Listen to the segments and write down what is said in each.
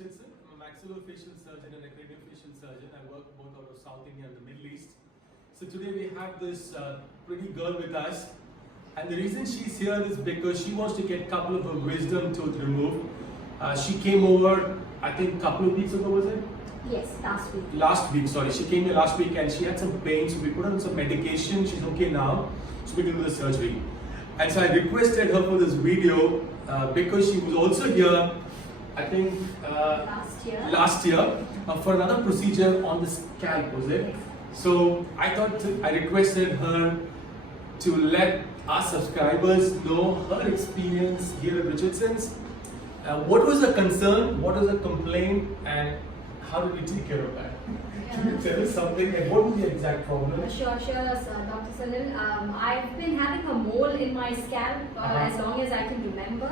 Richardson. I'm a maxillofacial surgeon and a craniofacial surgeon. I work both out of South India and the Middle East. So today we have this pretty girl with us, and the reason she's here is because she wants to get a couple of her wisdom tooth removed. She came over, I think, a couple of weeks ago, was it? Yes, last week. Last week, sorry. She came here last week and she had some pain, so we put her on some medication. She's okay now, so we can do the surgery. And so I requested her for this video because she was also here, I think, last year for another procedure on the scalp, was it? Yes. So I thought I requested her to let our subscribers know her experience here at Richardsons. What was the concern, what was the complaint, and how did we take care of that? Can you tell us something, and what was the exact problem? Sure, Dr. Sunil. I've been having a mole in my scalp as long as I can remember.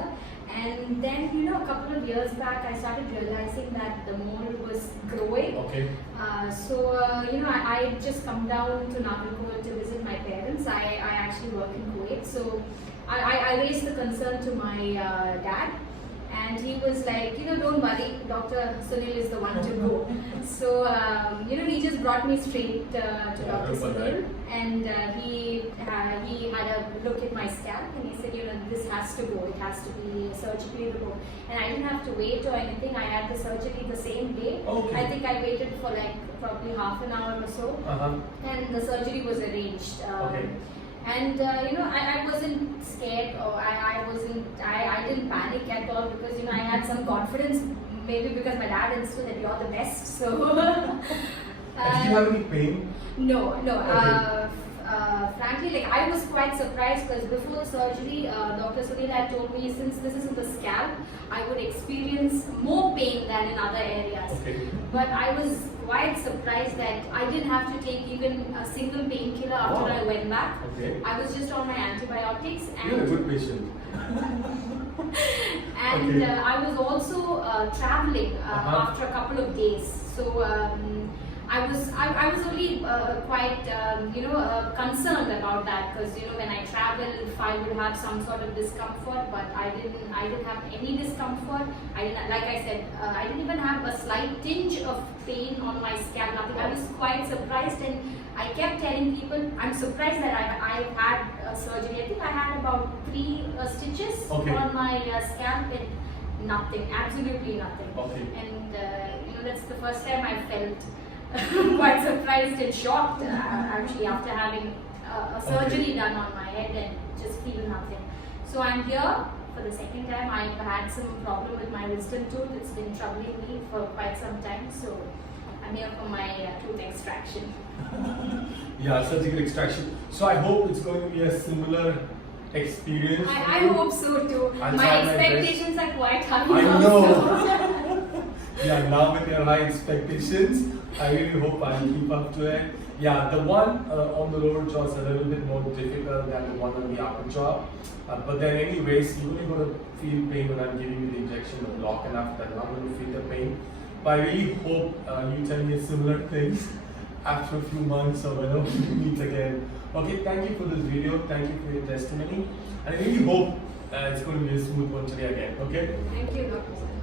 And then, a couple of years back, I started realizing that the mole was growing. Okay. I had just come down to Nagercoil to visit my parents. I actually work in Kuwait. So I raised the concern to my dad. And he was like, don't worry, Dr. Sunil is the one to go. So, he just brought me straight to Dr. Sunil, and he had a look at my scalp, and he said, this has to go, it has to be surgically removed. And I didn't have to wait or anything. I had the surgery the same day. Okay. I think I waited for probably half an hour or so, and the surgery was arranged. Okay. And I wasn't scared, or I didn't panic at all, because I had some confidence, maybe because my dad insisted that you're the best. So Did you have any pain? No. Okay. Frankly, I was quite surprised, because before the surgery, Dr. Sunil had told me, since this is in the scalp, I would experience more pain than in other areas. Okay. But I was quite surprised that I didn't have to take even a single painkiller after I went back. Okay. I was just on my antibiotics. And You're a good patient. and Okay. I was also traveling after a couple of days. So I was only quite concerned about that, because when I travel, if I would have some sort of discomfort, but I didn't have any discomfort. Like I said, I didn't even have a slight tinge of pain on my scalp. Nothing. I was quite surprised, and I kept telling people, I'm surprised that I had surgery. I think I had about 3 stitches on my scalp, and nothing, absolutely nothing. Okay. And that's the first time I felt quite surprised and shocked, actually, after having a surgery done on my head and just feel nothing. So I'm here for the second time. I've had some problem with my wisdom tooth. It's been troubling me for quite some time. So I'm here for my tooth extraction. Yeah, surgical extraction. So I hope it's going to be a similar experience. I hope so too. My expectations are quite high. I know. Yeah, now with your high expectations, I really hope I will keep up to it. Yeah, the one on the lower jaw is a little bit more difficult than the one on the upper jaw. But then anyways, you're only going to feel pain when I'm giving you the injection of block, and after that, I'm not going to feel the pain. But I really hope you tell me similar things after a few months or whenever we meet again. Okay, thank you for this video. Thank you for your testimony. And I really hope it's going to be a smooth one today again. Okay? Thank you, Dr. Sunil.